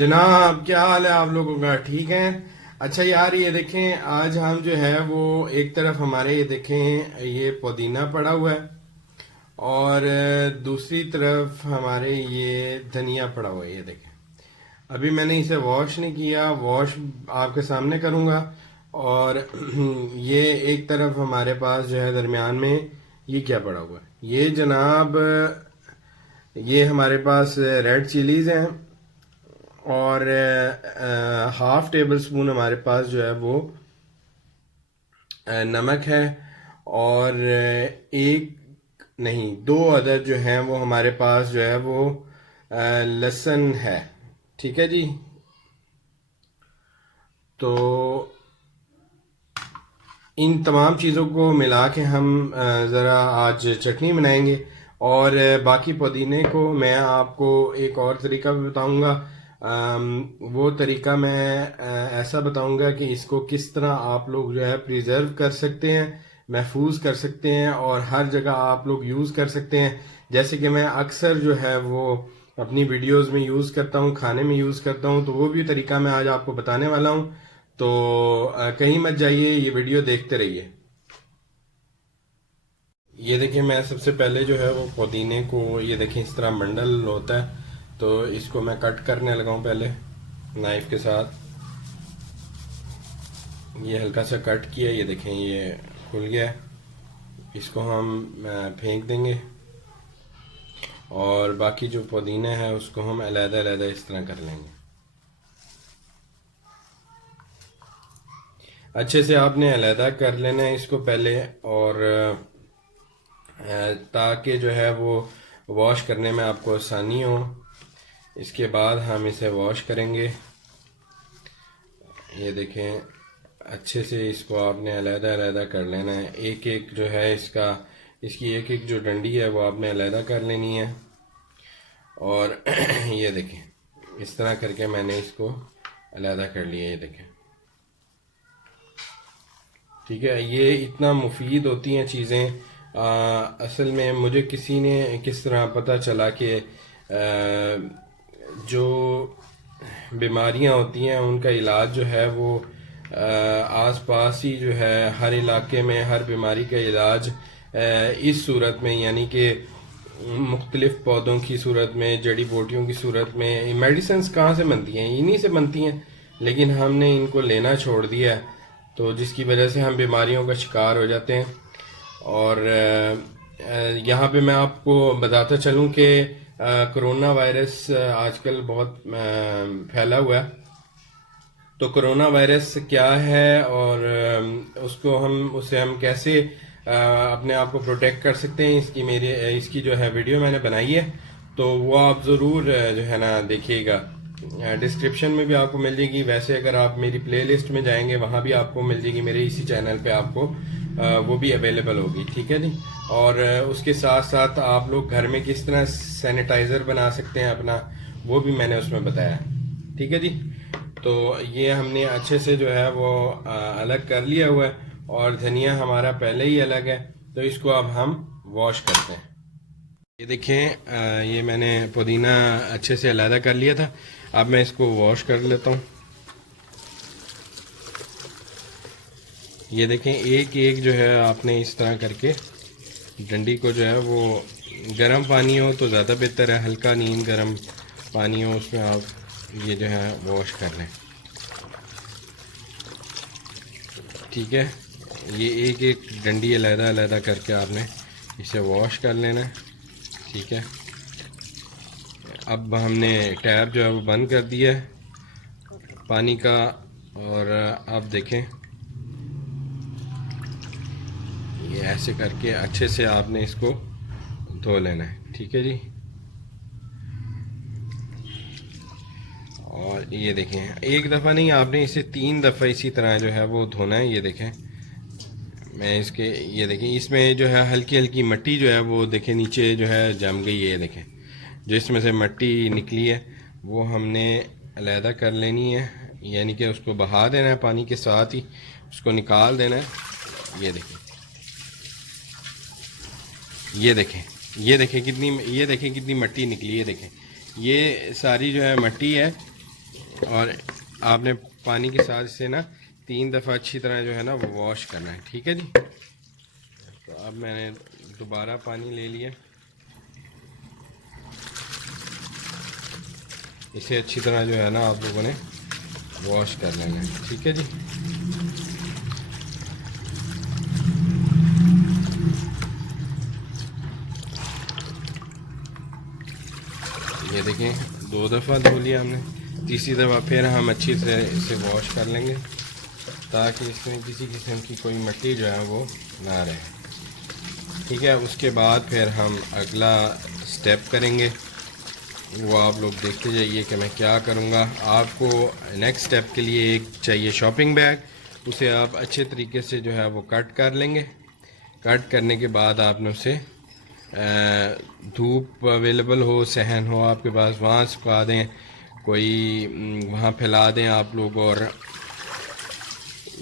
जनाब क्या हाल है आप लोगों का? ठीक है। अच्छा यार, ये देखें, आज हम जो है वो एक तरफ हमारे ये देखें ये पुदीना पड़ा हुआ है और दूसरी तरफ हमारे ये धनिया पड़ा हुआ है। ये देखें, अभी मैंने इसे वॉश नहीं किया, वॉश आपके सामने करूंगा। और ये एक तरफ हमारे पास जो है दरमियान में ये क्या पड़ा हुआ है, ये जनाब ये हमारे पास रेड चिलीज हैं और हाफ टेबल स्पून हमारे पास जो है वो नमक है। और एक नहीं, दो अदद जो हैं वो हमारे पास जो है वो लहसुन है। ठीक है जी। तो इन तमाम चीज़ों को मिला के हम ज़रा आज चटनी बनाएंगे। और बाकी पुदीने को मैं आपको एक और तरीका भी बताऊंगा। वो तरीका मैं ऐसा बताऊंगा कि इसको किस तरह आप लोग जो है प्रिजर्व कर सकते हैं, महफूज कर सकते हैं और हर जगह आप लोग यूज़ कर सकते हैं। जैसे कि मैं अक्सर जो है वो अपनी वीडियोस में यूज़ करता हूँ, खाने में यूज़ करता हूँ, तो वो भी तरीका मैं आज आपको बताने वाला हूँ। तो कहीं मत जाइए, ये वीडियो देखते रहिए। ये देखिए, मैं सबसे पहले जो है वो पुदीने को ये देखिए इस तरह बंडल होता है, तो इसको मैं कट करने लगा हूँ पहले नाइफ के साथ। ये हल्का सा कट किया, ये देखें ये खुल गया है। इसको हम फेंक देंगे और बाकी जो पुदीना है उसको हम अलग-अलग इस तरह कर लेंगे। अच्छे से आपने अलहदा कर लेना है इसको पहले, और ताकि जो है वो वॉश करने में आपको आसानी हो। इसके बाद हम इसे वॉश करेंगे। ये देखें, अच्छे से इसको आपने अलहदा कर लेना है। एक एक जो है इसकी एक एक जो डंडी है वो आपने अलहदा कर लेनी है। और ये देखें, इस तरह करके मैंने इसको अलहदा कर लिया। ये देखें, ठीक है। ये इतना मुफीद होती हैं चीज़ें। असल में मुझे किसी ने किस तरह पता चला कि जो बीमारियां होती हैं उनका इलाज जो है वो आस पास ही जो है हर इलाके में हर बीमारी का इलाज इस सूरत में, यानी कि मुख्तलिफ पौधों की सूरत में, जड़ी बूटियों की सूरत में। मेडिसिन कहाँ से बनती हैं? इन्हीं से बनती हैं, लेकिन हमने इनको लेना छोड़ दिया है, तो जिसकी वजह से हम बीमारियों का शिकार हो जाते हैं। और यहाँ पे मैं आपको बताता चलूँ कि कोरोना वायरस आजकल बहुत फैला हुआ है। तो कोरोना वायरस क्या है और उससे हम कैसे अपने आप को प्रोटेक्ट कर सकते हैं, इसकी जो है वीडियो मैंने बनाई है, तो वो आप ज़रूर जो है ना देखिएगा। डिस्क्रिप्शन में भी आपको मिल जाएगी। वैसे अगर आप मेरी प्लेलिस्ट में जाएंगे वहाँ भी आपको मिल जाएगी, मेरे इसी चैनल पे आपको वो भी अवेलेबल होगी। ठीक है जी। और उसके साथ साथ आप लोग घर में किस तरह सैनिटाइज़र बना सकते हैं अपना, वो भी मैंने उसमें बताया है। ठीक है जी। तो ये हमने अच्छे से जो है वो अलग कर लिया हुआ है, और धनिया हमारा पहले ही अलग है, तो इसको अब हम वॉश करते हैं। ये देखें, ये मैंने पुदीना अच्छे से अलग कर लिया था। अब मैं इसको वॉश कर लेता हूँ। ये देखें, एक एक जो है आपने इस तरह करके डंडी को जो है वो गर्म पानी हो तो ज़्यादा बेहतर है, हल्का नीम गर्म पानी हो उसमें आप ये जो है वॉश कर लें। ठीक है, ये एक एक डंडी अलग करके आपने इसे वॉश कर लेना है। ठीक है, अब हमने टैप जो है वो बंद कर दिया है पानी का, और अब देखें ये ऐसे करके अच्छे से आपने इसको धो लेना है। ठीक है जी। और ये देखें, एक दफ़ा नहीं, आपने इसे 3 दफ़ा इसी तरह जो है वो धोना है। ये देखें, मैं इसके ये देखें इसमें जो है हल्की हल्की मिट्टी जो है वो देखें नीचे जो है जम गई है। ये देखें, जो इसमें से मिट्टी निकली है वो हमने अलहदा कर लेनी है, यानी कि उसको बहा देना है पानी के साथ ही, उसको निकाल देना है। ये देखें, ये देखें, ये देखें कितनी मिट्टी निकली है। देखें, ये सारी जो है मिट्टी है, और आपने पानी के साथ इसे ना 3 दफ़ा अच्छी तरह जो है ना वो वॉश करना है, ठीक है जी। तो अब मैंने दोबारा पानी ले लिया, इसे अच्छी तरह जो है ना आप लोगों ने वॉश कर लेना है, ठीक है जी। ये देखें 2 दफ़ा धो लिया हमने, तीसरी दफ़ा फिर हम अच्छी से इसे वॉश कर लेंगे ताकि इसमें किसी किस्म की कोई मिट्टी जो है वो ना रहे, ठीक है। उसके बाद फिर हम अगला स्टेप करेंगे, वो आप लोग देखते जाइए कि मैं क्या करूँगा। आपको नेक्स्ट स्टेप के लिए एक चाहिए शॉपिंग बैग, उसे आप अच्छे तरीके से जो है वो कट कर लेंगे। कट करने के बाद आपने उसे धूप अवेलेबल हो, सहन हो आपके पास, वहाँ सुखा दें, कोई वहाँ फैला दें आप लोग, और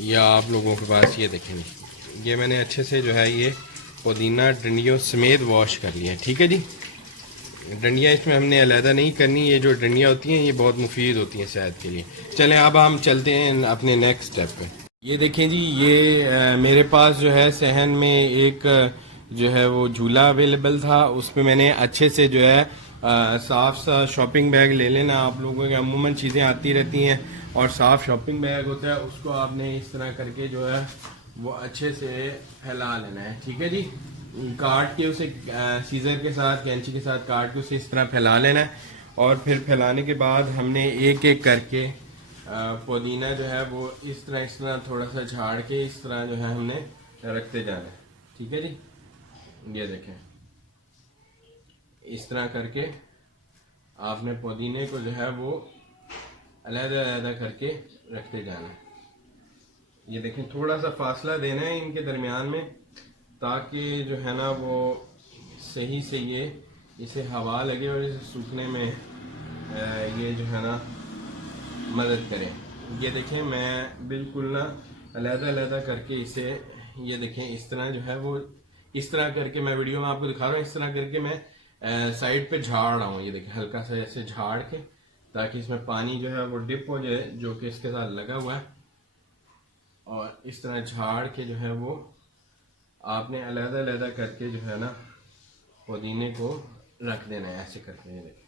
या आप लोगों के पास ये देखें, ये मैंने अच्छे से जो है ये पुदीना डंडियों समेत वॉश कर लिया, ठीक है जी। डंडियाँ इसमें हमने अलहदा नहीं करनी, ये जो डंडियाँ होती हैं ये बहुत मुफीद होती हैं सेहत के लिए। चलें अब हम चलते हैं अपने नेक्स्ट स्टेप पे। ये देखें जी, ये मेरे पास जो है सहन में एक जो है वो झूला अवेलेबल था, उस पर मैंने अच्छे से जो है साफ सा शॉपिंग बैग ले लेना। आप लोगों के अमूमन चीज़ें आती रहती हैं और साफ शॉपिंग बैग होता है, उसको आपने इस तरह करके जो है वो अच्छे से फैला लेना है, ठीक है जी। काट के उसे सीजर के साथ, कैंची के साथ काट के उसे इस तरह फैला लेना है, और फिर फैलाने के बाद हमने एक एक करके पुदीना जो है वो इस तरह थोड़ा सा झाड़ के इस तरह जो है हमने रखते जाना है, ठीक है जी। ये देखें इस तरह करके आपने पुदीने को जो है वो अलग-अलग करके रखते जाना है। ये देखें थोड़ा सा फासला देना है इनके दरमियान में, ताकि जो है ना वो सही से ये इसे हवा लगे और इसे सूखने में ये जो है ना मदद करें। ये देखें मैं बिल्कुल ना अलग-अलग करके इसे, ये देखें इस तरह जो है वो इस तरह करके, मैं वीडियो में आपको दिखा रहा हूँ, इस तरह करके मैं साइड पे झाड़ रहा हूँ। ये देखें हल्का सा ऐसे झाड़ के, ताकि इसमें पानी जो है वो डिप हो जाए जो कि इसके साथ लगा हुआ है, और इस तरह झाड़ के जो है वो आपने अलग-अलग करके जो है ना पुदीने को रख देना है ऐसे करके। ये देखें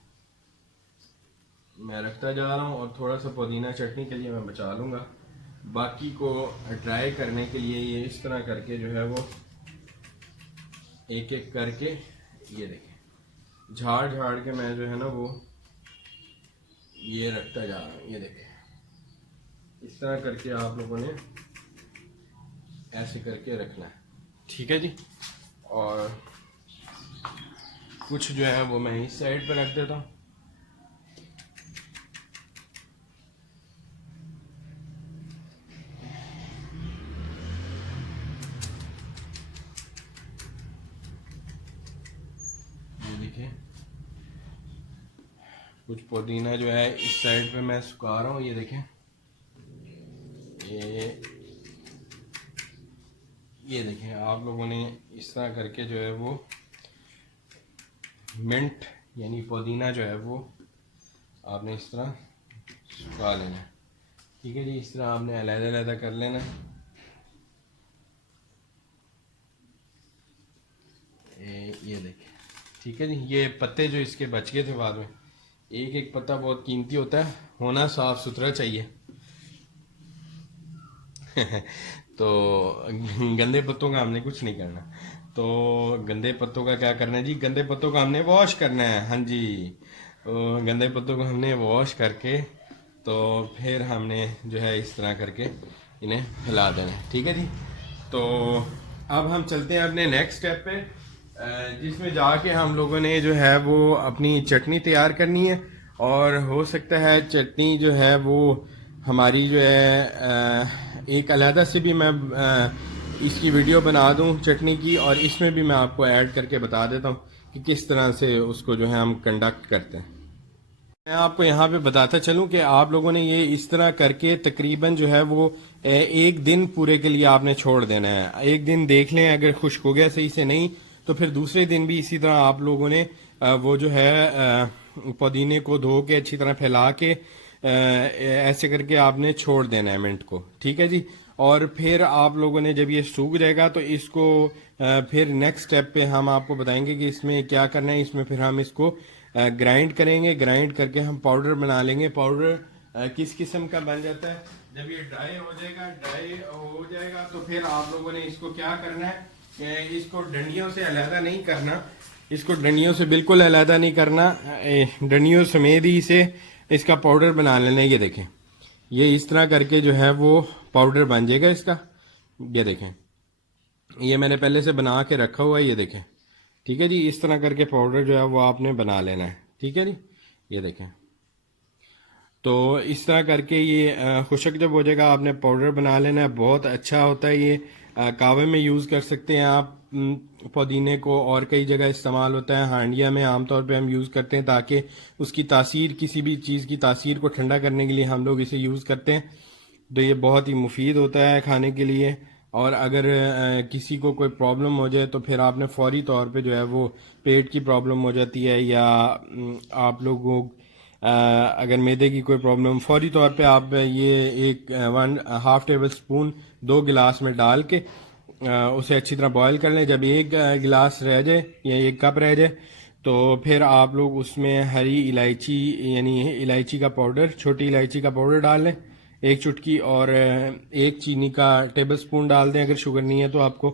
मैं रखता जा रहा हूँ, और थोड़ा सा पुदीना चटनी के लिए मैं बचा लूँगा, बाकी को ड्राई करने के लिए ये इस तरह करके जो है वो एक एक करके, ये देखें झाड़ झाड़ के मैं जो है ना वो ये रखता जा रहा हूँ। ये देखें इस तरह करके आप लोगों ने ऐसे करके रखना है, ठीक है जी। और कुछ जो है वो मैं इस साइड पर रख देता हूँ। ये देखिए कुछ पुदीना जो है इस साइड पे मैं सुखा रहा हूँ। ये देखें ये देखें आप लोगों ने इस तरह करके जो है वो मिंट यानी पुदीना जो है वो आपने इस तरह सुखा लेना है, ठीक है जी। इस तरह आपने अलग-अलग कर लेना है। ये देखें, ठीक है जी। ये पत्ते जो इसके बच गए थे बाद में, एक एक पत्ता बहुत कीमती होता है, होना साफ सुथरा चाहिए तो गंदे पत्तों का हमने कुछ नहीं करना। तो गंदे पत्तों का क्या करना है जी, गंदे पत्तों का हमने वॉश करना है। हाँ जी, तो गंदे पत्तों को हमने वॉश करके तो फिर हमने जो है इस तरह करके इन्हें हिला देना है, ठीक है जी। तो अब हम चलते हैं अपने नेक्स्ट स्टेप पे, जिसमें जाके हम लोगों ने जो है वो अपनी चटनी तैयार करनी है। और हो सकता है चटनी जो है वो हमारी जो है एक अलहदा से भी मैं इसकी वीडियो बना दूं चटनी की, और इसमें भी मैं आपको ऐड करके बता देता हूं कि किस तरह से उसको जो है हम कंडक्ट करते हैं। मैं आपको यहाँ पे बताता चलूं कि आप लोगों ने ये इस तरह करके तकरीबन जो है वो एक दिन पूरे के लिए आपने छोड़ देना है। एक दिन देख लें, अगर खुश्क हो गया सही से, नहीं तो फिर दूसरे दिन भी इसी तरह आप लोगों ने वो जो है पुदीने को धो के अच्छी तरह फैला के ऐसे करके आपने छोड़ देना है मिनट को, ठीक है जी। और फिर आप लोगों ने जब ये सूख जाएगा तो इसको फिर नेक्स्ट स्टेप पे हम आपको बताएंगे कि इसमें क्या करना है। इसमें फिर हम इसको ग्राइंड करेंगे, ग्राइंड करके हम पाउडर बना लेंगे। पाउडर किस किस्म का बन जाता है, जब ये ड्राई हो जाएगा, ड्राई हो जाएगा तो फिर आप लोगों ने इसको क्या करना है कि इसको डंडियों से अलहदा नहीं करना, इसको डंडियों से बिल्कुल अलहदा नहीं करना, डंडियों समेत ही इसे इसका पाउडर बना लेना है। ये देखें, ये इस तरह करके जो है वो पाउडर बन जाएगा इसका। ये देखें, ये मैंने पहले से बना के रखा हुआ है, ये देखें, ठीक है जी। इस तरह करके पाउडर जो है वो आपने बना लेना है, ठीक है जी। ये देखें, तो इस तरह करके ये खुशक जब हो जाएगा आपने पाउडर बना लेना है। बहुत अच्छा होता है ये, कावे में यूज़ कर सकते हैं आप पुदीने को, और कई जगह इस्तेमाल होता है। हांडिया में आमतौर पे हम यूज़ करते हैं ताकि उसकी तासीर, किसी भी चीज़ की तासीर को ठंडा करने के लिए हम लोग इसे यूज़ करते हैं। तो ये बहुत ही मुफीद होता है खाने के लिए। और अगर किसी को कोई प्रॉब्लम हो जाए तो फिर आपने फौरी तौर पे जो है वो पेट की प्रॉब्लम हो जाती है, या आप लोगों अगर मैदे की कोई प्रॉब्लम, फौरी तौर पे आप ये एक 1/2 टेबल स्पून 2 गिलास में डाल के उसे अच्छी तरह बॉईल कर लें। जब एक गिलास रह जाए या एक कप रह जाए तो फिर आप लोग उसमें हरी इलायची, यानी इलायची का पाउडर, छोटी इलायची का पाउडर डाल लें 1 चुटकी, और 1 चीनी का टेबल स्पून डाल दें अगर शुगर नहीं है तो आपको।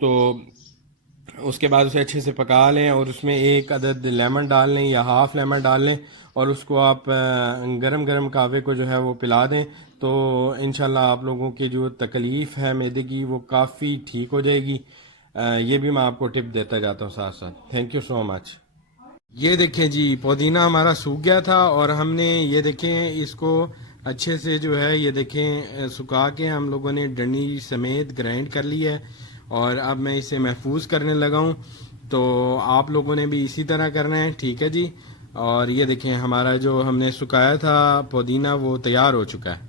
तो उसके बाद उसे अच्छे से पका लें और उसमें 1 अदद लेमन डाल लें या हाफ लेमन डाल लें, और उसको आप गरम गरम कहवे को जो है वो पिला दें। तो इंशाल्लाह आप लोगों की जो तकलीफ़ है मैदे की वो काफ़ी ठीक हो जाएगी। ये भी मैं आपको टिप देता जाता हूँ साथ साथ। Thank you so much. ये देखें जी, पुदीना हमारा सूख गया था और हमने ये देखें इसको अच्छे से जो है ये देखें सुखा के हम लोगों ने डंडी समेत ग्राइंड कर ली है, और अब मैं इसे महफूज करने लगा हूँ। तो आप लोगों ने भी इसी तरह करना है, ठीक है जी। और ये देखें हमारा जो हमने सुखाया था पुदीना वो तैयार हो चुका है।